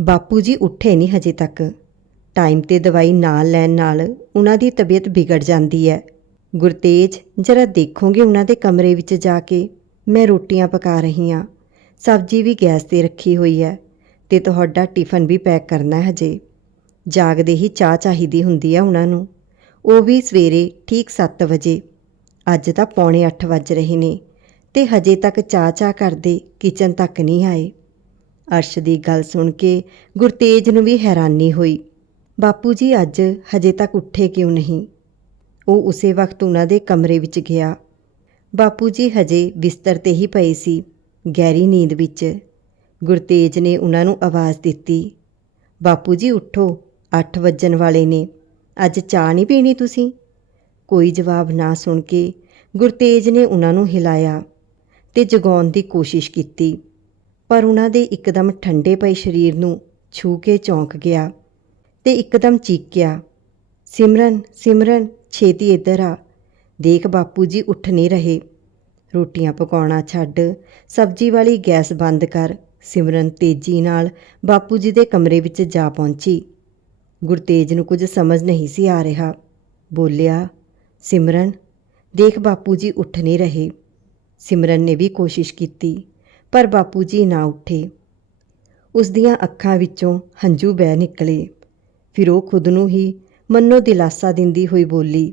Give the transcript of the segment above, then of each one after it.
ਬਾਪੂ ਜੀ ਉੱਠੇ ਨਹੀਂ ਹਜੇ ਤੱਕ। ਟਾਈਮ ਤੇ ਦਵਾਈ ਨਾ ਲੈਣ ਨਾਲ ਉਹਨਾਂ ਦੀ ਤਬੀਅਤ ਵਿਗੜ ਜਾਂਦੀ ਹੈ। ਗੁਰਤੇਜ, ਜਰਾ ਦੇਖੋਗੇ ਉਹਨਾਂ ਦੇ ਕਮਰੇ ਵਿੱਚ ਜਾ ਕੇ। ਮੈਂ ਰੋਟੀਆਂ ਪਕਾ ਰਹੀ ਹਾਂ। ਸਬਜ਼ੀ ਵੀ ਗੈਸ ਤੇ ਰੱਖੀ ਹੋਈ ਹੈ ਤੇ ਤੁਹਾਡਾ ਟਿਫਨ ਵੀ ਪੈਕ ਕਰਨਾ ਹੈ ਹਜੇ। ਜਾਗਦੇ ਹੀ ਚਾਹ ਚਾਹੀਦੀ ਹੁੰਦੀ ਹੈ ਉਹਨਾਂ ਨੂੰ। ਉਹ ਵੀ ਸਵੇਰੇ ਠੀਕ 7 ਵਜੇ। ਅੱਜ ਤਾਂ ਪੌਣੇ 8 ਵੱਜ ਰਹੇ ਨੇ ਤੇ ਹਜੇ ਤੱਕ ਚਾਹ ਚਾਹ ਕਰਦੇ ਕਿਚਨ ਤੱਕ ਨਹੀਂ ਆਏ। ਅਰਸ਼ ਦੀ ਗੱਲ ਸੁਣ ਕੇ ਗੁਰਤੇਜ ਨੂੰ ਵੀ ਹੈਰਾਨੀ ਹੋਈ। ਬਾਪੂ ਜੀ, ਅੱਜ ਹਜੇ ਤੱਕ ਉੱਠੇ ਕਿਉਂ ਨਹੀਂ? ਉਹ ਉਸੇ ਵਕਤ ਉਹਨਾਂ ਦੇ ਕਮਰੇ ਵਿੱਚ ਗਿਆ। ਬਾਪੂ ਜੀ ਹਜੇ ਬਿਸਤਰ ਤੇ ਹੀ ਪਏ ਸੀ, ਗਹਿਰੀ ਨੀਂਦ ਵਿੱਚ। ਗੁਰਤੇਜ ਨੇ ਉਹਨਾਂ ਨੂੰ ਆਵਾਜ਼ ਦਿੱਤੀ, ਬਾਪੂ ਜੀ, ਉੱਠੋ 8 ਵੱਜਣ ਵਾਲੇ ਨੇ। ਅੱਜ ਚਾਹ ਨਹੀਂ ਪੀਣੀ ਤੁਸੀਂ? ਕੋਈ ਜਵਾਬ ਨਾ ਸੁਣ ਕੇ ਗੁਰਤੇਜ ਨੇ ਉਹਨਾਂ ਨੂੰ ਹਿਲਾਇਆ ਤੇ ਜਗਾਉਣ ਦੀ ਕੋਸ਼ਿਸ਼ ਕੀਤੀ। ਪਰ ਉਹਨਾਂ ਦੇ ਇੱਕਦਮ ਠੰਡੇ ਪਏ ਸਰੀਰ ਨੂੰ ਛੂ ਕੇ ਚੌਂਕ ਗਿਆ ਤੇ ਇੱਕਦਮ ਚੀਕਿਆ, ਸਿਮਰਨ ਸਿਮਰਨ, ਛੇਤੀ ਇੱਧਰ ਆ। ਦੇਖ ਬਾਪੂ ਜੀ, ਉੱਠ ਨਹੀਂ ਰਹੇ। ਰੋਟੀਆਂ ਪਕਾਉਣਾ ਛੱਡ, ਸਬਜ਼ੀ ਵਾਲੀ ਗੈਸ ਬੰਦ ਕਰ। ਸਿਮਰਨ ਤੇਜ਼ੀ ਨਾਲ ਬਾਪੂ ਜੀ ਦੇ ਕਮਰੇ ਵਿੱਚ ਜਾ ਪਹੁੰਚੀ। ਗੁਰਤੇਜ ਨੂੰ ਕੁਝ ਸਮਝ ਨਹੀਂ ਸੀ ਆ ਰਿਹਾ। ਬੋਲਿਆ, ਸਿਮਰਨ, ਦੇਖ ਬਾਪੂ ਜੀ, ਉੱਠ ਨਹੀਂ ਰਹੇ। ਸਿਮਰਨ ਨੇ ਵੀ ਕੋਸ਼ਿਸ਼ ਕੀਤੀ। ਪਰ ਬਾਪੂ ਜੀ ਨਾ ਉੱਠੇ। ਉਸ ਦੀਆਂ ਅੱਖਾਂ ਵਿੱਚੋਂ ਹੰਝੂ ਬਹਿ ਨਿਕਲੇ। ਫਿਰ ਉਹ ਖੁਦ ਨੂੰ ਹੀ ਮੰਨੋ ਦਿਲਾਸਾ ਦਿੰਦੀ ਹੋਈ ਬੋਲੀ,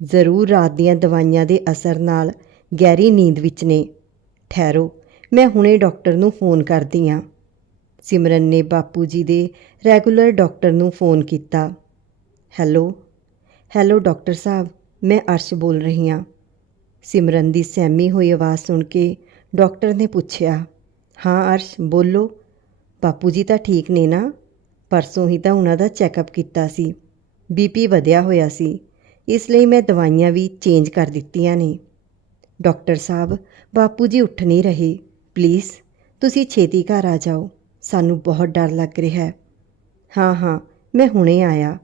ਜ਼ਰੂਰ ਰਾਤ ਦੀਆਂ ਦਵਾਈਆਂ ਦੇ ਅਸਰ ਨਾਲ ਗਹਿਰੀ ਨੀਂਦ ਵਿੱਚ ਨੇ। ਠਹਿਰੋ, ਮੈਂ ਹੁਣੇ ਡਾਕਟਰ ਨੂੰ ਫੋਨ ਕਰਦੀ ਹਾਂ ਸਿਮਰਨ ਨੇ ਬਾਪੂ ਜੀ ਦੇ ਰੈਗੂਲਰ ਡਾਕਟਰ ਨੂੰ ਫੋਨ ਕੀਤਾ। ਹੈਲੋ ਹੈਲੋ ਡਾਕਟਰ ਸਾਹਿਬ, ਮੈਂ ਅਰਸ਼ ਬੋਲ ਰਹੀ ਹਾਂ ਸਿਮਰਨ ਦੀ ਸਹਿਮੀ ਹੋਈ ਆਵਾਜ਼ ਸੁਣ ਕੇ ਡਾਕਟਰ ਨੇ ਪੁੱਛਿਆ, ਹਾਂ ਅਰਸ਼, ਬੋਲੋ। ਬਾਪੂ ਜੀ ਤਾਂ ਠੀਕ ਨੇ ਨਾ? ਪਰਸੋਂ ਹੀ ਤਾਂ ਉਹਨਾਂ ਦਾ ਚੈੱਕਅਪ ਕੀਤਾ ਸੀ। ਬੀਪੀ ਵਧਿਆ ਹੋਇਆ ਸੀ। ਇਸ ਲਈ ਮੈਂ ਦਵਾਈਆਂ ਵੀ ਚੇਂਜ ਕਰ ਦਿੱਤੀਆਂ ਨੇ। ਡਾਕਟਰ ਸਾਹਿਬ, ਬਾਪੂ ਜੀ ਉੱਠ ਨਹੀਂ ਰਹੇ। ਪਲੀਜ਼, ਤੁਸੀਂ ਛੇਤੀ ਘਰ ਆ ਜਾਓ। ਸਾਨੂੰ ਬਹੁਤ ਡਰ ਲੱਗ ਰਿਹਾ ਹੈ। ਹਾਂ ਹਾਂ, ਮੈਂ ਹੁਣੇ ਆਇਆ।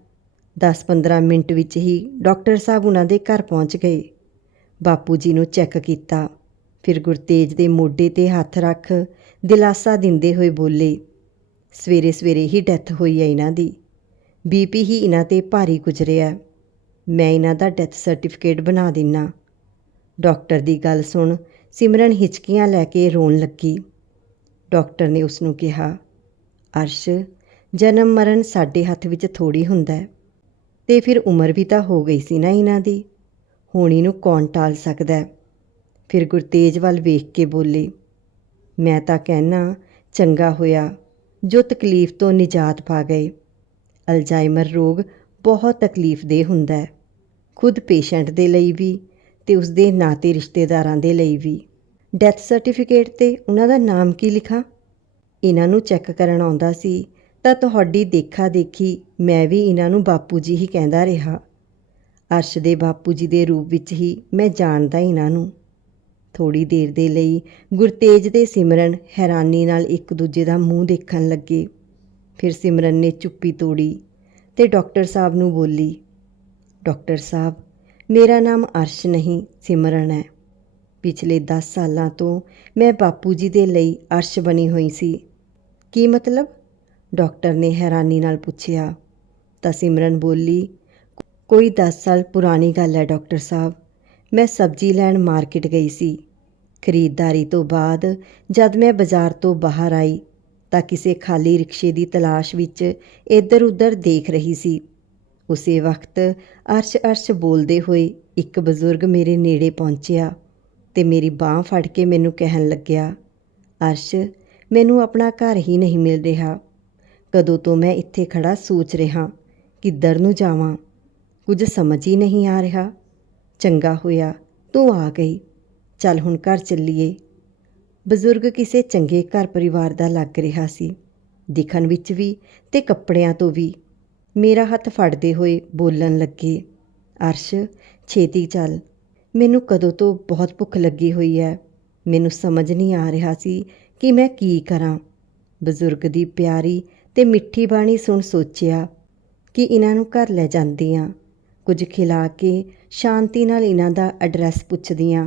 10-15 ਮਿੰਟ ਵਿੱਚ ਹੀ ਡਾਕਟਰ ਸਾਹਿਬ ਉਹਨਾਂ ਦੇ ਘਰ ਪਹੁੰਚ ਗਏ। ਬਾਪੂ ਜੀ ਨੂੰ ਚੈੱਕ ਕੀਤਾ। ਫਿਰ ਗੁਰਤੇਜ ਦੇ ਮੋਢੇ ਤੇ ਹੱਥ ਰੱਖ ਦਿਲਾਸਾ ਦਿੰਦੇ ਹੋਏ ਬੋਲੇ, ਸਵੇਰੇ ਸਵੇਰੇ ਹੀ ਡੈਥ ਹੋਈ ਹੈ ਇਹਨਾਂ ਦੀ। ਬੀਪੀ ਹੀ ਇਹਨਾਂ ਤੇ ਭਾਰੀ ਗੁਜ਼ਰਿਆ। ਮੈਂ ਇਹਨਾਂ ਦਾ ਡੈਥ ਸਰਟੀਫਿਕੇਟ ਬਣਾ ਦਿੰਨਾ। ਡਾਕਟਰ ਦੀ ਗੱਲ ਸੁਣ ਸਿਮਰਨ ਹਿਚਕੀਆਂ ਲੈ ਕੇ ਰੋਣ ਲੱਗੀ। ਡਾਕਟਰ ਨੇ ਉਸ ਨੂੰ ਕਿਹਾ, ਅਰਸ਼, ਜਨਮ ਮਰਨ ਸਾਡੇ ਹੱਥ ਵਿੱਚ ਥੋੜੀ ਹੁੰਦਾ ਹੈ, ਤੇ ਫਿਰ ਉਮਰ ਵੀ ਤਾਂ ਹੋ ਗਈ ਸੀ ਨਾ ਇਹਨਾਂ ਦੀ। ਹੋਣੀ ਨੂੰ ਕੌਣ ਟਾਲ ਸਕਦਾ ਹੈ? ਫਿਰ ਗੁਰਤੇਜ ਵੱਲ ਵੇਖ ਕੇ ਬੋਲੇ, ਮੈਂ ਤਾਂ ਕਹਿਣਾ ਚੰਗਾ ਹੋਇਆ, ਜੋ ਤਕਲੀਫ ਤੋਂ ਨਿਜਾਤ ਪਾ ਗਏ। ਅਲਜ਼ਾਈਮਰ ਰੋਗ ਬਹੁਤ ਤਕਲੀਫਦੇ ਹੁੰਦਾ ਹੈ, ਖੁਦ ਪੇਸ਼ੈਂਟ ਦੇ ਲਈ ਵੀ ਤੇ ਉਸ ਦੇ ਨਾਤੇ ਰਿਸ਼ਤੇਦਾਰਾਂ ਦੇ ਲਈ ਵੀ। ਡੈਥ ਸਰਟੀਫਿਕੇਟ ਤੇ ਉਹਨਾਂ ਦਾ ਨਾਮ ਕੀ ਲਿਖਾਂ? ਇਹਨਾਂ ਨੂੰ ਚੈੱਕ ਕਰਨ ਆਉਂਦਾ ਸੀ, ਤਾਂ ਤੁਹਾਡੀ ਦੇਖਾ ਦੇਖੀ ਮੈਂ ਵੀ ਇਹਨਾਂ ਨੂੰ ਬਾਪੂ ਜੀ ਹੀ ਕਹਿੰਦਾ ਰਿਹਾ। ਅਰਸ਼ ਦੇ ਬਾਪੂ ਜੀ ਦੇ ਰੂਪ ਵਿੱਚ ਹੀ ਮੈਂ ਜਾਣਦਾ ਇਹਨਾਂ ਨੂੰ। ਥੋੜੀ ਦੇਰ ਦੇ ਲਈ ਗੁਰਤੇਜ ਤੇ ਸਿਮਰਨ ਹੈਰਾਨੀ ਨਾਲ ਇੱਕ ਦੂਜੇ ਦਾ ਮੂੰਹ ਦੇਖਣ ਲੱਗੇ। ਫਿਰ ਸਿਮਰਨ ਨੇ ਚੁੱਪੀ ਤੋੜੀ ਤੇ ਡਾਕਟਰ ਸਾਹਿਬ ਨੂੰ ਬੋਲੀ, ਡਾਕਟਰ ਸਾਹਿਬ, ਮੇਰਾ ਨਾਮ ਅਰਸ਼ ਨਹੀਂ, ਸਿਮਰਨ ਹੈ। ਪਿਛਲੇ 10 ਸਾਲਾਂ ਤੋਂ ਮੈਂ ਬਾਪੂ ਜੀ ਦੇ ਲਈ ਅਰਸ਼ ਬਣੀ ਹੋਈ ਸੀ। ਕੀ ਮਤਲਬ? ਡਾਕਟਰ ਨੇ ਹੈਰਾਨੀ ਨਾਲ ਪੁੱਛਿਆ। ਤਾਂ ਸਿਮਰਨ ਬੋਲੀ, ਕੋਈ 10 ਸਾਲ ਪੁਰਾਣੀ ਗੱਲ ਹੈ, ਡਾਕਟਰ ਸਾਹਿਬ। ਮੈਂ ਸਬਜ਼ੀ ਲੈਣ ਮਾਰਕੀਟ ਗਈ ਸੀ। ਖਰੀਦਦਾਰੀ ਤੋਂ ਬਾਅਦ ਜਦ ਮੈਂ ਬਾਜ਼ਾਰ ਤੋਂ ਬਾਹਰ ਆਈ ਤਾਂ ਕਿਸੇ ਖਾਲੀ ਰਿਕਸ਼ੇ ਦੀ ਤਲਾਸ਼ ਵਿੱਚ ਇੱਧਰ-ਉੱਧਰ ਦੇਖ ਰਹੀ ਸੀ। ਉਸੇ ਵਕਤ ਅਰਸ਼ ਅਰਸ਼ ਬੋਲਦੇ ਹੋਏ ਇੱਕ ਬਜ਼ੁਰਗ ਮੇਰੇ ਨੇੜੇ ਪਹੁੰਚਿਆ ਤੇ ਮੇਰੀ ਬਾਹ ਫੜ ਕੇ ਮੈਨੂੰ ਕਹਿਣ ਲੱਗਿਆ, ਅਰਸ਼, ਮੈਨੂੰ ਆਪਣਾ ਘਰ ਹੀ ਨਹੀਂ ਮਿਲ ਰਿਹਾ। ਕਦੋਂ ਤੋਂ ਮੈਂ ਇੱਥੇ ਖੜਾ ਸੋਚ ਰਿਹਾ ਕਿੱਧਰ ਨੂੰ ਜਾਵਾਂ। ਕੁਝ ਸਮਝ ਹੀ ਨਹੀਂ ਆ ਰਿਹਾ। ਚੰਗਾ ਹੋਇਆ ਤੂੰ ਆ ਗਈ। ਚੱਲ ਹੁਣ ਘਰ ਚੱਲੀਏ। ਬਜ਼ੁਰਗ ਕਿਸੇ ਚੰਗੇ ਘਰ ਪਰਿਵਾਰ ਦਾ ਲੱਗ ਰਿਹਾ ਸੀ। ਦਿਖਣ ਵਿੱਚ ਵੀ ਤੇ ਕੱਪੜਿਆਂ ਤੋਂ ਵੀ। ਮੇਰਾ ਹੱਥ ਫੜਦੇ ਹੋਏ ਬੋਲਣ ਲੱਗੇ, ਅਰਸ਼, ਛੇਤੀ ਚੱਲ। ਮੈਨੂੰ ਕਦੋਂ ਤੋਂ ਬਹੁਤ ਭੁੱਖ ਲੱਗੀ ਹੋਈ ਹੈ ਮੈਨੂੰ ਸਮਝ ਨਹੀਂ ਆ ਰਿਹਾ ਸੀ ਕਿ ਮੈਂ ਕੀ ਕਰਾਂ। ਬਜ਼ੁਰਗ ਦੀ ਪਿਆਰੀ ਤੇ ਮਿੱਠੀ ਬਾਣੀ ਸੁਣ ਸੋਚਿਆ ਕਿ ਇਹਨਾਂ ਨੂੰ ਘਰ ਲੈ ਜਾਂਦੀ ਹਾਂ ਕੁਝ ਖਿਲਾ ਕੇ ਸ਼ਾਂਤੀ ਨਾਲ ਇਹਨਾਂ ਦਾ ਐਡਰੈਸ ਪੁੱਛਦੀ ਹਾਂ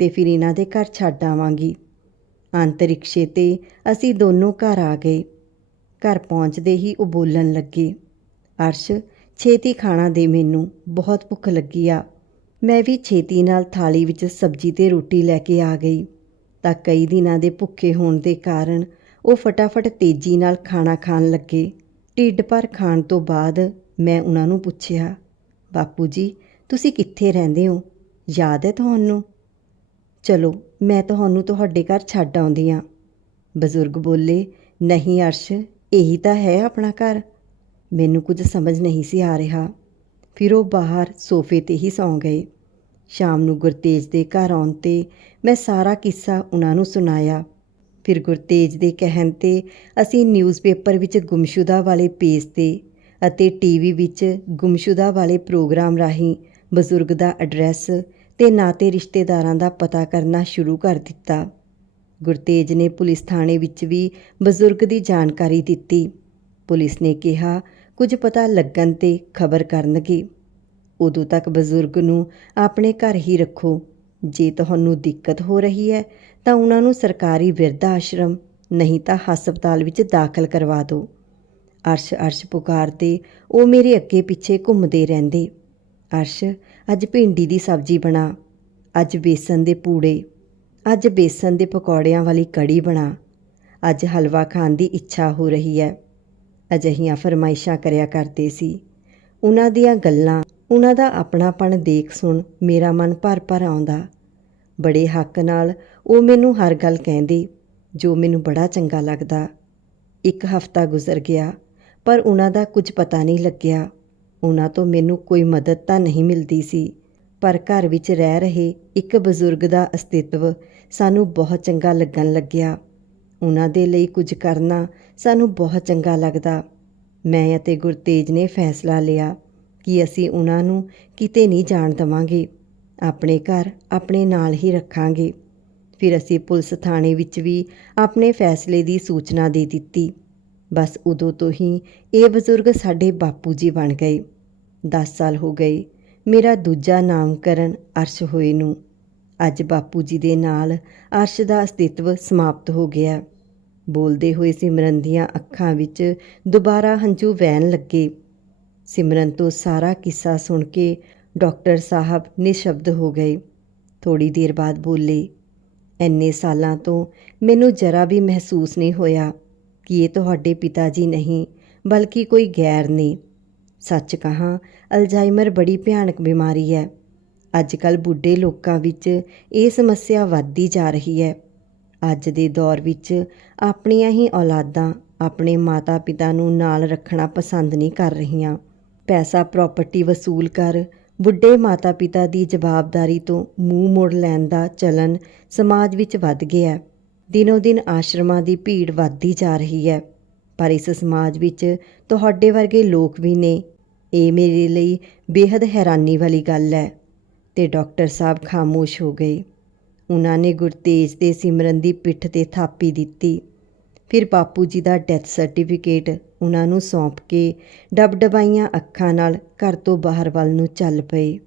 ਤੇ ਫਿਰ ਇਹਨਾਂ ਦੇ ਘਰ ਛੱਡ ਆਵਾਂਗੀ। ਅੰਤਰਿਕਸ਼ੇ ਤੇ ਅਸੀਂ ਦੋਨੋਂ ਘਰ ਆ ਗਏ। ਘਰ ਪਹੁੰਚਦੇ ਹੀ ਉਹ ਬੋਲਣ ਲੱਗੇ, ਅਰਸ਼, ਛੇਤੀ ਖਾਣਾ ਦੇ ਮੈਨੂੰ, ਬਹੁਤ ਭੁੱਖ ਲੱਗੀ ਆ। ਮੈਂ ਵੀ ਛੇਤੀ ਨਾਲ ਥਾਲੀ ਵਿੱਚ ਸਬਜ਼ੀ ਤੇ ਰੋਟੀ ਲੈ ਕੇ ਆ ਗਈ। ਤਾਂ ਕਈ ਦਿਨਾਂ ਦੇ ਭੁੱਖੇ ਹੋਣ ਦੇ ਕਾਰਨ ਉਹ ਫਟਾਫਟ ਤੇਜ਼ੀ ਨਾਲ ਖਾਣਾ ਖਾਣ ਲੱਗੇ। ਢਿੱਡ ਭਰ ਖਾਣ ਤੋਂ ਬਾਅਦ ਮੈਂ ਉਹਨਾਂ ਨੂੰ ਪੁੱਛਿਆ, ਬਾਪੂ ਜੀ, ਤੁਸੀਂ ਕਿੱਥੇ ਰਹਿੰਦੇ ਹੋ? ਯਾਦ ਹੈ ਤੁਹਾਨੂੰ? ਚਲੋ, ਮੈਂ ਤੁਹਾਨੂੰ ਤੁਹਾਡੇ ਘਰ ਛੱਡ ਆਉਂਦੀ ਹਾਂ ਬਜ਼ੁਰਗ ਬੋਲੇ, ਨਹੀਂ ਅਰਸ਼, ਇਹੀ ਤਾਂ ਹੈ ਆਪਣਾ ਘਰ। ਮੈਨੂੰ ਕੁਝ ਸਮਝ ਨਹੀਂ ਸੀ ਆ ਰਿਹਾ। ਫਿਰ ਉਹ ਬਾਹਰ ਸੋਫੇ ਤੇ ਹੀ ਸੌਂ ਗਏ। ਸ਼ਾਮ ਨੂੰ ਗੁਰਤੇਜ ਦੇ ਘਰ ਆਉਣ ਤੇ ਮੈਂ ਸਾਰਾ ਕਿੱਸਾ ਉਹਨਾਂ ਨੂੰ ਸੁਣਾਇਆ। ਫਿਰ ਗੁਰਤੇਜ ਦੇ ਕਹਿਣ ਤੇ ਅਸੀਂ ਨਿਊਜ਼ਪੇਪਰ ਵਿੱਚ ਗੁੰਮਸ਼ੁਦਾ ਵਾਲੇ ਪੇਜ ਤੇ ਅਤੇ ਟੀਵੀ ਵਿੱਚ ਗੁੰਮਸ਼ੁਦਾ ਵਾਲੇ ਪ੍ਰੋਗਰਾਮ ਰਾਹੀਂ ਬਜ਼ੁਰਗ ਦਾ ਐਡਰੈਸ ਤੇ ਨਾਤੇ ਰਿਸ਼ਤੇਦਾਰਾਂ ਦਾ ਪਤਾ ਕਰਨਾ ਸ਼ੁਰੂ ਕਰ ਦਿੱਤਾ। ਗੁਰਤੇਜ ਨੇ ਪੁਲਿਸ ਥਾਣੇ ਵਿੱਚ ਵੀ ਬਜ਼ੁਰਗ ਦੀ ਜਾਣਕਾਰੀ ਦਿੱਤੀ। ਪੁਲਿਸ ਨੇ ਕਿਹਾ, ਕੁਝ ਪਤਾ ਲੱਗਣ ਤੇ ਖਬਰ ਕਰਨਗੇ। ਉਦੋਂ ਤੱਕ ਬਜ਼ੁਰਗ ਨੂੰ ਆਪਣੇ ਘਰ ਹੀ ਰੱਖੋ। ਜੇ ਤੁਹਾਨੂੰ ਦਿੱਕਤ ਹੋ ਰਹੀ ਹੈ, ਤਾਂ ਉਹਨਾਂ ਨੂੰ ਸਰਕਾਰੀ ਬਿਰਧ ਆਸ਼ਰਮ, ਨਹੀਂ ਤਾਂ ਹਸਪਤਾਲ ਵਿੱਚ ਦਾਖਲ ਕਰਵਾ ਦਿਓ। ਅਰਸ਼ ਅਰਸ਼ ਪੁਕਾਰਦੇ ਉਹ ਮੇਰੇ ਅੱਗੇ ਪਿੱਛੇ ਘੁੰਮਦੇ ਰਹਿੰਦੇ। ਅਰਸ਼ ਅੱਜ ਭਿੰਡੀ ਦੀ ਸਬਜ਼ੀ ਬਣਾ, ਅੱਜ ਬੇਸਨ ਦੇ ਪੂੜੇ, ਅੱਜ ਬੇਸਨ ਦੇ ਪਕੌੜਿਆਂ ਵਾਲੀ ਕੜੀ ਬਣਾ, ਅੱਜ ਹਲਵਾ ਖਾਣ ਦੀ ਇੱਛਾ ਹੋ ਰਹੀ ਹੈ। ਅਜਿਹੀਆਂ ਫਰਮਾਇਸ਼ਾਂ ਕਰਿਆ ਕਰਦੇ ਸੀ। ਉਹਨਾਂ ਦੀਆਂ ਗੱਲਾਂ, ਉਹਨਾਂ ਦਾ ਆਪਣਾਪਣ ਦੇਖ ਸੁਣ ਮੇਰਾ ਮਨ ਭਰ ਭਰ ਆਉਂਦਾ। ਬੜੇ ਹੱਕ ਨਾਲ ਉਹ ਮੈਨੂੰ ਹਰ ਗੱਲ ਕਹਿੰਦੇ, ਜੋ ਮੈਨੂੰ ਬੜਾ ਚੰਗਾ ਲੱਗਦਾ। ਇੱਕ ਹਫ਼ਤਾ ਗੁਜ਼ਰ ਗਿਆ, ਪਰ ਉਹਨਾਂ ਦਾ ਕੁਝ ਪਤਾ ਨਹੀਂ ਲੱਗਿਆ। ਉਹਨਾਂ ਤੋਂ ਮੈਨੂੰ ਕੋਈ ਮਦਦ ਤਾਂ ਨਹੀਂ ਮਿਲਦੀ ਸੀ। ਪਰ ਘਰ ਵਿੱਚ ਰਹਿ ਰਹੇ ਇੱਕ ਬਜ਼ੁਰਗ ਦਾ ਅਸਤਿਤਵ ਸਾਨੂੰ ਬਹੁਤ ਚੰਗਾ ਲੱਗਣ ਲੱਗਿਆ। ਉਹਨਾਂ ਦੇ ਲਈ ਕੁਝ ਕਰਨਾ ਸਾਨੂੰ ਬਹੁਤ ਚੰਗਾ ਲੱਗਦਾ। ਮੈਂ ਅਤੇ ਗੁਰਤੇਜ ਨੇ ਫੈਸਲਾ ਲਿਆ ਕਿ ਅਸੀਂ ਉਹਨਾਂ ਨੂੰ ਕਿਤੇ ਨਹੀਂ ਜਾਣ ਦਵਾਂਗੇ। ਆਪਣੇ ਘਰ ਆਪਣੇ ਨਾਲ ਹੀ ਰੱਖਾਂਗੇ। ਫਿਰ ਅਸੀਂ ਪੁਲਿਸ ਥਾਣੇ ਵਿੱਚ ਵੀ ਆਪਣੇ ਫੈਸਲੇ ਦੀ ਸੂਚਨਾ ਦੇ ਦਿੱਤੀ। ਬਸ ਉਦੋਂ ਤੋਂ ਹੀ ਇਹ ਬਜ਼ੁਰਗ ਸਾਡੇ ਬਾਪੂ ਜੀ ਬਣ ਗਏ। 10 ਸਾਲ ਹੋ ਗਏ। ਮੇਰਾ ਦੂਜਾ ਨਾਮਕਰਨ ਅਰਸ਼ ਹੋਏ ਨੂੰ। ਅੱਜ ਬਾਪੂ ਜੀ ਦੇ ਨਾਲ ਅਰਸ਼ ਦਾ ਅਸਤਿਤਵ ਸਮਾਪਤ ਹੋ ਗਿਆ। ਬੋਲਦੇ ਹੋਏ ਸਿਮਰਨ ਦੀਆਂ ਅੱਖਾਂ ਵਿੱਚ ਦੁਬਾਰਾ ਹੰਝੂ ਵਹਿਣ ਲੱਗੇ। ਸਿਮਰਨ ਤੋਂ ਸਾਰਾ ਕਿੱਸਾ ਸੁਣ ਕੇ ਡਾਕਟਰ ਸਾਹਿਬ ਨਿਸ਼ਬਦ ਹੋ ਗਏ। ਥੋੜੀ ਦੇਰ ਬਾਅਦ ਬੋਲੇ ਐਨੇ ਸਾਲਾਂ ਤੋਂ ਮੈਨੂੰ ਜਰਾ ਵੀ ਮਹਿਸੂਸ ਨਹੀਂ ਹੋਇਆ। ਕਿ ਇਹ ਤੁਹਾਡੇ ਪਿਤਾ ਜੀ ਨਹੀਂ, ਬਲਕਿ ਕੋਈ ਗੈਰ ਨੇ। ਸੱਚ ਕਹਾਂ, ਅਲਜ਼ਾਈਮਰ ਬੜੀ ਭਿਆਨਕ ਬਿਮਾਰੀ ਹੈ। ਅੱਜ ਕੱਲ ਬੁੱਢੇ ਲੋਕਾਂ ਵਿੱਚ ਇਹ ਸਮੱਸਿਆ ਵੱਧਦੀ ਜਾ ਰਹੀ ਹੈ। ਅੱਜ ਦੇ ਦੌਰ ਵਿੱਚ ਆਪਣੀਆਂ ਹੀ ਔਲਾਦਾਂ ਆਪਣੇ ਮਾਤਾ-ਪਿਤਾ ਨੂੰ ਨਾਲ ਰੱਖਣਾ ਪਸੰਦ ਨਹੀਂ ਕਰ ਰਹੀਆਂ। ਪੈਸਾ ਪ੍ਰਾਪਰਟੀ ਵਸੂਲ ਕਰ ਬੁੱਢੇ ਮਾਤਾ-ਪਿਤਾ ਦੀ ਜਵਾਬਦਾਰੀ ਤੋਂ ਮੂੰਹ ਮੋੜ ਲੈਣ ਦਾ ਚਲਨ ਸਮਾਜ ਵਿੱਚ ਵੱਧ ਗਿਆ ਹੈ। ਦਿਨੋ ਦਿਨ ਆਸ਼ਰਮਾਂ ਦੀ ਭੀੜ ਵੱਧਦੀ ਜਾ ਰਹੀ ਹੈ। ਪਰ ਇਸ ਸਮਾਜ ਵਿੱਚ ਤੁਹਾਡੇ ਵਰਗੇ ਲੋਕ ਵੀ ਨੇ। ਇਹ ਮੇਰੇ ਲਈ ਬੇहद ਹੈਰਾਨੀ ਵਾਲੀ ਗੱਲ ਹੈ ਤੇ ਡਾਕਟਰ ਸਾਹਿਬ ਖਾਮੋਸ਼ ਹੋ ਗਏ। ਉਹਨਾਂ ਨੇ ਗੁਰਤੇਜ ਤੇ ਸਿਮਰਨ ਦੀ ਪਿੱਠ ਤੇ ਥਾਪੀ ਦਿੱਤੀ। ਫਿਰ ਬਾਪੂ ਜੀ ਦਾ ਡੈਥ ਸਰਟੀਫਿਕੇਟ ਉਹਨਾਂ ਨੂੰ ਸੌਂਪ ਕੇ ਡਬਡਬਾਈਆਂ ਅੱਖਾਂ ਨਾਲ ਘਰ ਤੋਂ ਬਾਹਰ ਵੱਲ ਨੂੰ ਚੱਲ ਪਏ।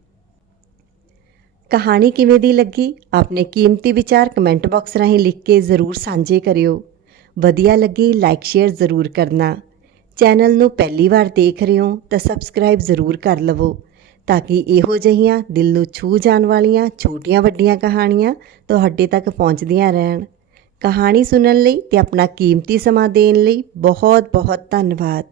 ਕਹਾਣੀ ਕਿਵੇਂ ਦੀ ਲੱਗੀ? ਆਪਣੇ ਕੀਮਤੀ ਵਿਚਾਰ ਕਮੈਂਟ ਬਾਕਸ ਰਾਹੀਂ ਲਿਖ ਕੇ ਜ਼ਰੂਰ ਸਾਂਝੇ ਕਰਿਓ। ਵਧੀਆ ਲੱਗੀ ਲਾਈਕ, ਸ਼ੇਅਰ ਜ਼ਰੂਰ ਕਰਨਾ। ਚੈਨਲ ਨੂੰ ਪਹਿਲੀ ਵਾਰ ਦੇਖ ਰਹੇ ਹੋ ਤਾਂ ਸਬਸਕ੍ਰਾਈਬ ਜ਼ਰੂਰ ਕਰ ਲਵੋ ਤਾਂ ਕਿ ਇਹੋ ਜਿਹੀਆਂ ਦਿਲ ਨੂੰ ਛੂ ਜਾਣ ਵਾਲੀਆਂ ਛੋਟੀਆਂ ਵੱਡੀਆਂ ਕਹਾਣੀਆਂ ਤੁਹਾਡੇ ਤੱਕ ਪਹੁੰਚਦੀਆਂ ਰਹਿਣ। ਕਹਾਣੀ ਸੁਣਨ ਲਈ ਤੇ ਆਪਣਾ ਕੀਮਤੀ ਸਮਾਂ ਦੇਣ ਲਈ ਬਹੁਤ ਬਹੁਤ ਧੰਨਵਾਦ।